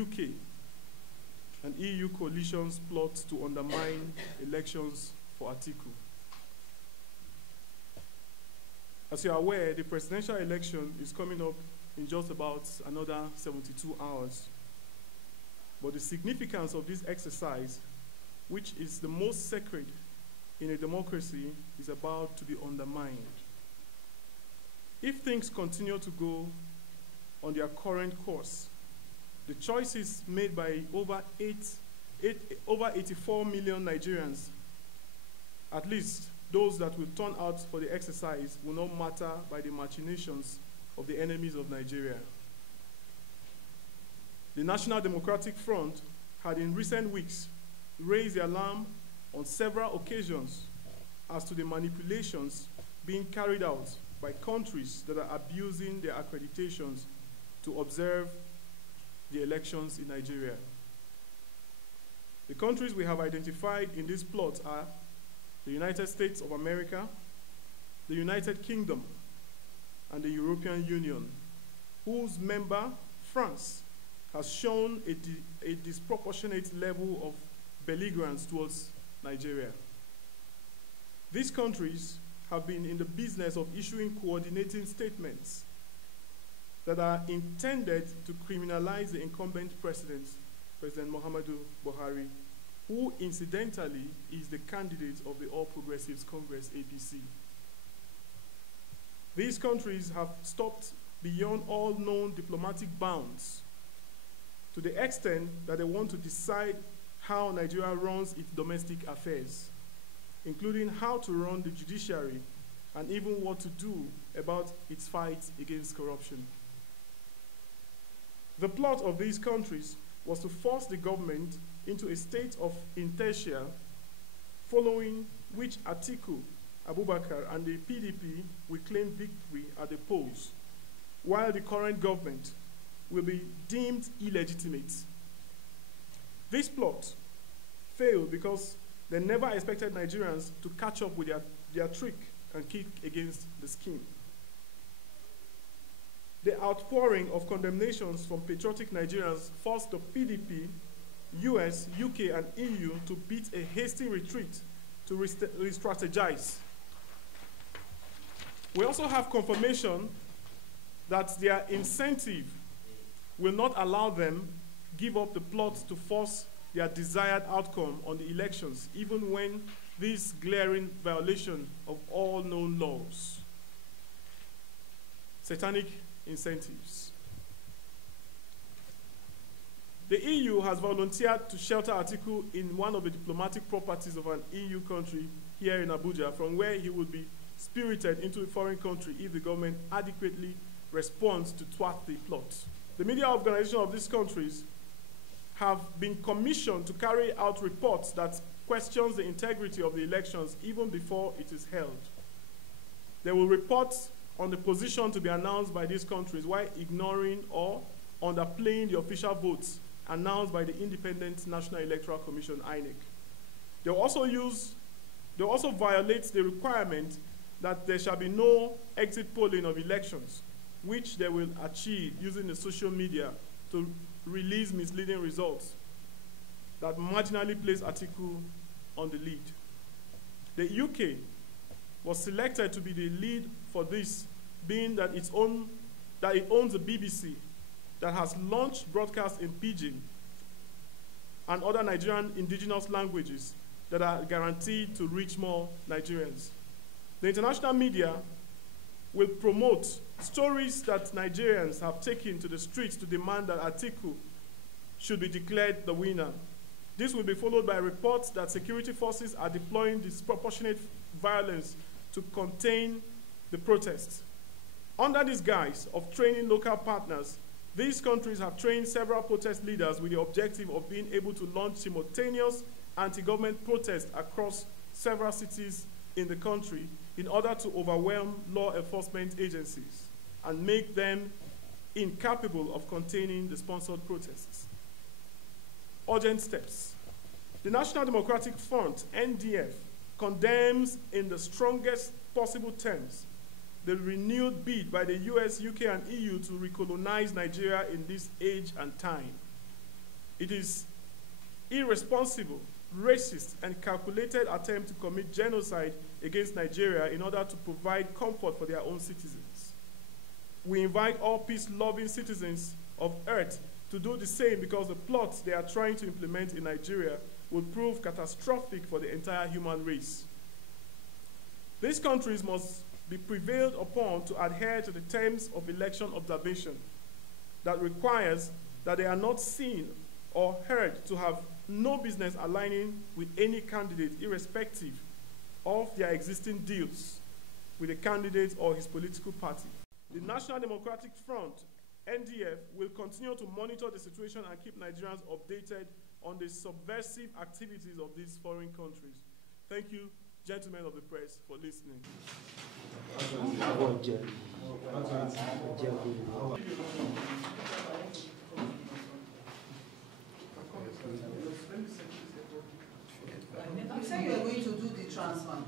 UK and EU coalition's plot to undermine elections for Atiku. As you are aware, the presidential election is coming up in just about another 72 hours. But the significance of this exercise, which is the most sacred in a democracy, is about to be undermined. If things continue to go on their current course, the choices made by over 84 million Nigerians, at least those that will turn out for the exercise, will not matter by the machinations of the enemies of Nigeria. The National Democratic Front had in recent weeks raised the alarm on several occasions as to the manipulations being carried out by countries that are abusing their accreditations to observe the elections in Nigeria. The countries we have identified in this plot are the United States of America, the United Kingdom, and the European Union, whose member, France, has shown a disproportionate level of belligerence towards Nigeria. These countries have been in the business of issuing coordinating statements that are intended to criminalize the incumbent president, President Muhammadu Buhari, who incidentally is the candidate of the All Progressives Congress, APC. These countries have stopped beyond all known diplomatic bounds to the extent that they want to decide how Nigeria runs its domestic affairs, including how to run the judiciary and even what to do about its fight against corruption. The plot of these countries was to force the government into a state of inertia, following which Atiku, Abubakar, and the PDP will claim victory at the polls, while the current government will be deemed illegitimate. This plot failed because they never expected Nigerians to catch up with their trick and kick against the scheme. The outpouring of condemnations from patriotic Nigerians forced the PDP, US, UK, and EU to beat a hasty retreat to re-strategize. We also have confirmation that their incentive will not allow them give up the plot to force their desired outcome on the elections, even when this glaring violation of all known laws. Satanic incentives. The EU has volunteered to shelter Atiku in one of the diplomatic properties of an EU country here in Abuja, from where he would be spirited into a foreign country if the government adequately responds to thwart the plot. The media organizations of these countries have been commissioned to carry out reports that questions the integrity of the elections even before it is held. They will report on the position to be announced by these countries while ignoring or underplaying the official votes announced by the Independent National Electoral Commission, INEC. They also violate the requirement that there shall be no exit polling of elections, which they will achieve using the social media to release misleading results that marginally place Atiku on the lead. The UK was selected to be the lead for this, being that it owns a BBC that has launched broadcasts in Pidgin and other Nigerian indigenous languages that are guaranteed to reach more Nigerians. The international media will promote stories that Nigerians have taken to the streets to demand that Atiku should be declared the winner. This will be followed by reports that security forces are deploying disproportionate violence to contain the protests. Under this guise of training local partners, these countries have trained several protest leaders with the objective of being able to launch simultaneous anti-government protests across several cities in the country in order to overwhelm law enforcement agencies and make them incapable of containing the sponsored protests. Urgent steps. The National Democratic Front, NDF, condemns in the strongest possible terms the renewed bid by the US, UK, and EU to recolonize Nigeria in this age and time. It is irresponsible, racist, and calculated attempt to commit genocide against Nigeria in order to provide comfort for their own citizens. We invite all peace-loving citizens of Earth to do the same, because the plots they are trying to implement in Nigeria would prove catastrophic for the entire human race. These countries must be prevailed upon to adhere to the terms of election observation that requires that they are not seen or heard to have no business aligning with any candidate, irrespective of their existing deals with the candidate or his political party. The National Democratic Front, NDF, will continue to monitor the situation and keep Nigerians updated on the subversive activities of these foreign countries. Thank you, gentlemen of the press, for listening. I'm saying you are going to do the transfer.